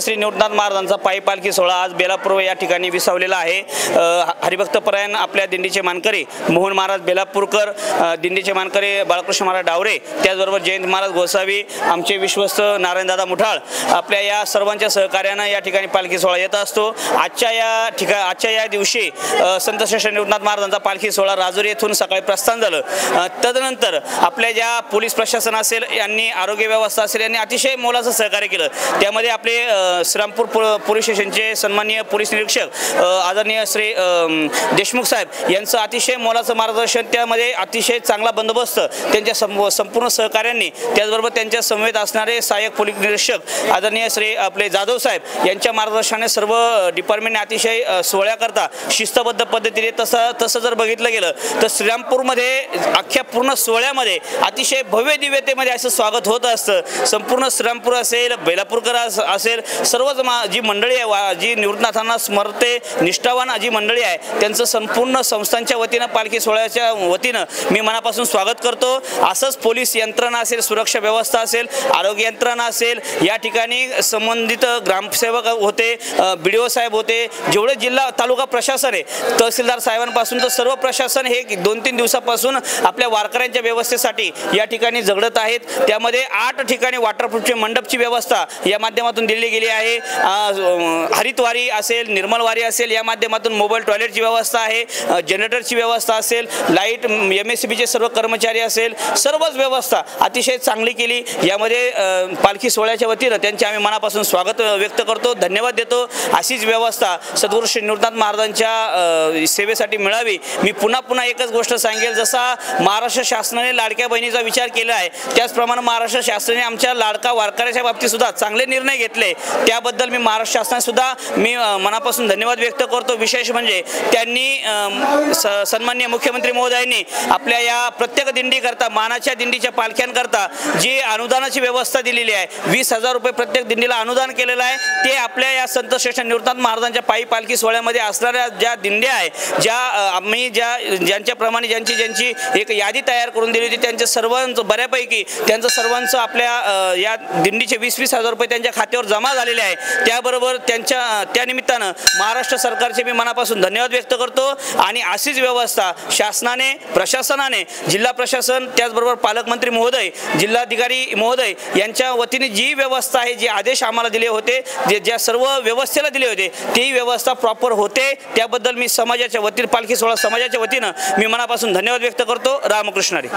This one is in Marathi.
श्री निवृत्तनाथ महाराजांचा पायी पालखी सोहळा आज बेलापूर या ठिकाणी विसावलेला आहे। हरिभक्तपरायण आपल्या दिंडीचे मानकरी मोहन महाराज बेलापूरकर, दिंडीचे मानकरी बाळकृष्ण महाराज डावरे, त्याचबरोबर जयंत महाराज गोसावी, आमचे विश्वस्त नारायणदादा मुठाळ, आपल्या या सर्वांच्या सहकार्याने या ठिकाणी पालखी सोहळा येत असतो। आजच्या या दिवशी संत श्री निवृत्तनाथ महाराजांचा पालखी सोहळा राजुरी येथून सकाळी प्रस्थान झालं। तदनंतर आपल्या ज्या पोलीस प्रशासन असेल यांनी, आरोग्य व्यवस्था असेल यांनी अतिशय मोलाचं सहकार्य केलं। त्यामध्ये आपले श्रीरामपूर पोलीस स्टेशनचे सन्माननीय पोलीस निरीक्षक आदरणीय श्री देशमुख साहेब यांचं अतिशय मोलाचं मार्गदर्शन, त्यामध्ये अतिशय चांगला बंदोबस्त त्यांच्या संपूर्ण सहकार्यांनी, त्याचबरोबर त्यांच्या समवेत असणारे सहाय्यक पोलीस निरीक्षक आदरणीय श्री आपले जाधव साहेब यांच्या मार्गदर्शनाने सर्व डिपार्टमेंटने अतिशय सोहळ्याकरता शिस्तबद्ध पद्धतीने तसं जर बघितलं गेलं तर श्रीरामपूरमध्ये अख्ख्या पूर्ण सोहळ्यामध्ये अतिशय भव्य दिव्यतेमध्ये असं स्वागत होत असतं। संपूर्ण श्रीरामपूर असेल, बेलापूरकर असेल, सर्वच जी मंडळी आहे, जी निवृत्तनाथांना स्मरते निष्ठावान जी मंडळी आहे, त्यांचं संपूर्ण संस्थांच्या वतीनं, पालखी सोहळ्याच्या वतीनं मी मनापासून स्वागत करतो। असंच पोलीस यंत्रणा असेल, सुरक्षा व्यवस्था असेल, आरोग्य यंत्रणा असेल, या ठिकाणी संबंधित ग्रामसेवक होते, BDO साहेब होते, जेवढे जिल्हा तालुका प्रशासन आहे, तहसीलदार साहेबांपासून तर सर्व प्रशासन हे 2-3 दिवसापासून आपल्या वारकऱ्यांच्या व्यवस्थेसाठी या ठिकाणी झगडत आहेत। त्यामध्ये 8 ठिकाणी वॉटरप्रूफची मंडपची व्यवस्था या माध्यमातून दिली गेली आहे। हरितवारी असेल, निर्मलवारी असेल, या माध्यमातून मोबाईल टॉयलेटची व्यवस्था आहे, जनरेटरची व्यवस्था असेल, लाईट, MSCBचे सर्व कर्मचारी असेल, सर्वच व्यवस्था अतिशय चांगली केली। यामध्ये पालखी सोहळ्याच्या वतीनं त्यांचे आम्ही मनापासून स्वागत व्यक्त करतो, धन्यवाद देतो। अशीच व्यवस्था सद्गुरू श्री निवृत्तनाथ महाराजांच्या सेवेसाठी मिळावी। मी पुन्हा एकच गोष्ट सांगेल, जसा महाराष्ट्र शासनाने लाडक्या बहिणीचा विचार केला आहे, त्याचप्रमाणे महाराष्ट्र शासनाने आमच्या लाडका वारकऱ्याच्या बाबतीत सुद्धा चांगले निर्णय घेतले, त्याबद्दल मी महाराष्ट्र शासनाने सुद्धा मी मनापासून धन्यवाद व्यक्त करतो। विशेष म्हणजे त्यांनी सन्माननीय मुख्यमंत्री महोदयांनी आपल्या या प्रत्येक दिंडीकरता, मानाच्या दिंडीच्या पालख्यांकरता जी अनुदानाची व्यवस्था दिलेली आहे, 20,000 रुपये प्रत्येक दिंडीला अनुदान केलेलं आहे, ते आपल्या या संत श्रेष्ठ निवृत्तनाथ महाराजांच्या पायी पालखी सोहळ्यामध्ये असणाऱ्या ज्या दिंड्या आहे, ज्यांच्याप्रमाणे ज्यांची एक यादी तयार करून दिली होती, त्यांच्या सर्वांचं बऱ्यापैकी सर्वांचं आपल्या या दिंडीचे 20,000 रुपये त्यांच्या खात्यावर जमा झालेले आहे। त्याबरोबर त्या निमित्तानं महाराष्ट्र सरकारचे मी मनापासून धन्यवाद व्यक्त करतो। आणि अशीच व्यवस्था शासनाने, प्रशासनाने, जिल्हा प्रशासन, त्याचबरोबर पालकमंत्री महोदय, जिल्हाधिकारी महोदय यांच्या वतीने जी व्यवस्था आहे, जे आदेश आम्हाला दिले होते, ज्या सर्व व्यवस्थेला दिले होते, ती व्यवस्था प्रॉपर होते, त्याबद्दल मी समाजाच्या वतीने, पालखी सोहळा समाजाच्या वतीनं मी मनापासून धन्यवाद व्यक्त करतो। रामकृष्ण हरी।